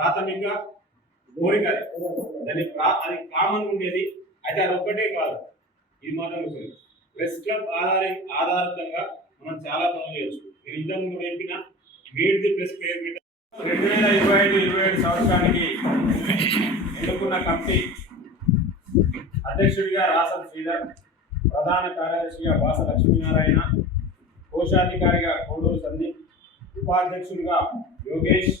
ప్రాథమిక కోరిక. దాని అది కామన్ ఉండేది. అయితే అది ఒక్కటే కాదు, ఇది మాత్రం ప్రెస్ క్లబ్ ఆధారితంగా మనం చాలా పనులు చేయొచ్చు. నేను ఇంతకుముందు చెప్పిన మీట్ ది ప్రెస్ పేరు మీద 2025-27 సంవత్సరానికి ఎన్నుకున్న కమిటీ అధ్యక్షుడిగా రాసం శ్రీధర్, ప్రధాన కార్యదర్శిగా వాస లక్ష్మీనారాయణ, కోశాధికారిగా కోడూరు సందీప్, ఉపాధ్యక్షుడిగా యోగేష్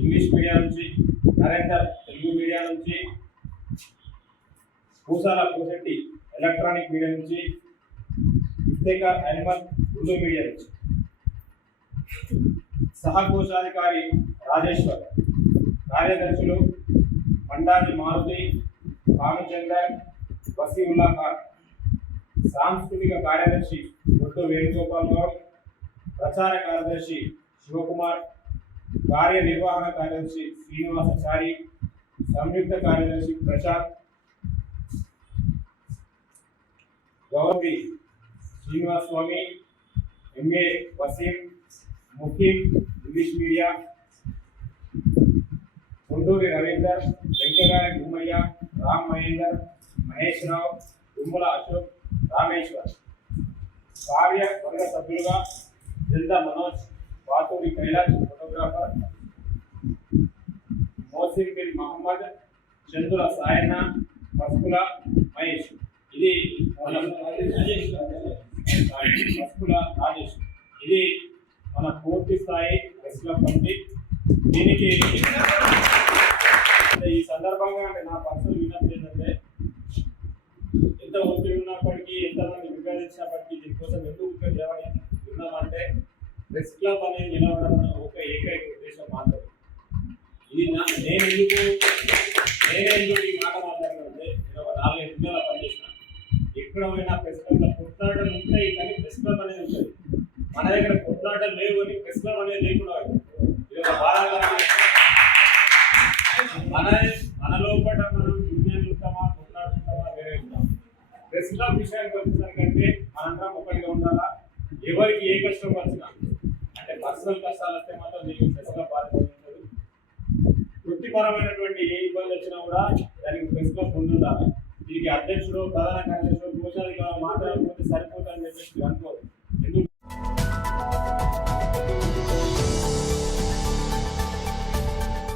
ఇంగ్లీష్ మీడియా నుంచి, నరేందర్ తెలుగు మీడియా నుంచి, పూసాల పూసెట్టి ఎలక్ట్రానిక్ మీడియా నుంచి, ఇఫ్తేఖార్ అహ్మద్ ఉర్దూ మీడియా నుంచి, సహకోశాధికారి రాజేశ్వర్, కార్యదర్శులు మండాది మారుతి, రామచందర్, వసీవుల్లా ఖాన్, సాంస్కృతిక కార్యదర్శి గుడ్డు వేణుగోపాల్ గౌడ్, ప్రచార కార్యదర్శి శివకుమార్, కార్యనిర్వహణ కార్యదర్శి శ్రీనివాసాచారి, సంయుక్త కార్యదర్శి ప్రశాంత్, గౌరవి Srinivas Swamy, MA Waseem, Mukheem English media, Konduri Ravinder, Venkagari Bhumaiah, Ram Mahender, Mahesh Rao, Tummala Ashok, Rameshwar. కార్యవర్గ సభ్యులుగా జిల్దా మనోజ్, వాతూరి కైలాష్ ఫోటోగ్రాఫర్, మోసిన్ బిన్ మహమ్మద్, చందుల సాయన, పసుపుల మహేష్. ఇది పసుపుల రాజేష్. ఇది మన పూర్తి స్థాయి ప్రెస్ క్లబ్ కమిటీ. దీనికి ఈ సందర్భంగా నా పర్సనల్ విన్నపం ఏంటంటే, ఎంత ఒత్తిడి ఉన్నప్పటికీ, ఎంతమంది విభేదించినప్పటికీ దీనికోసం ఎందుకు ఉన్నామంటే, ప్రెస్ క్లబ్ అనేది నిలబడడం ఒక ఏకైక ఉద్దేశం మాత్రమే. ఇది నేను ఎందుకు ఈ మాట మాట్లాడాలంటే, నేను ఒక 4-5 జిల్లాలో పనిచేసిన. ఎక్కడ పోయినా ప్రెస్ క్లబ్లో కొట్లాటలు ఉంటాయి, కానీ ప్రెస్ క్లబ్ అనేది ఉంటుంది. మన దగ్గర కొట్లాటలు లేవు అని ప్రెస్ క్లబ్ అనేది లేకుండా ఇది ఒక బాగా మన లోపల మనం యూనియన్ ఉంటామా, కొట్లాడుకుంటామా, వేరే ఉంటాం. ప్రెస్ క్లబ్ విషయానికి వచ్చేసరికంటే మనందరం ఒకటిగా ఉండాలా. ఎవరికి ఏ కష్టం వచ్చినా, అంటే పర్సనల్ కష్టాలు వస్తే మాత్రం దీనికి ప్రెస్ క్లబ్ బాధించదు. వృత్తిపరమైనటువంటి ఏ ఇబ్బంది వచ్చినా కూడా దానికి ప్రెస్ క్లబ్ ఉండాలి. దీనికి అధ్యక్షుడు, ప్రధాన కార్యదర్శుడు, కోశాధికారులు మాట్లాడకపోతే సరిపోతుందని చెప్పేసి అనుకోదు. ఎందుకు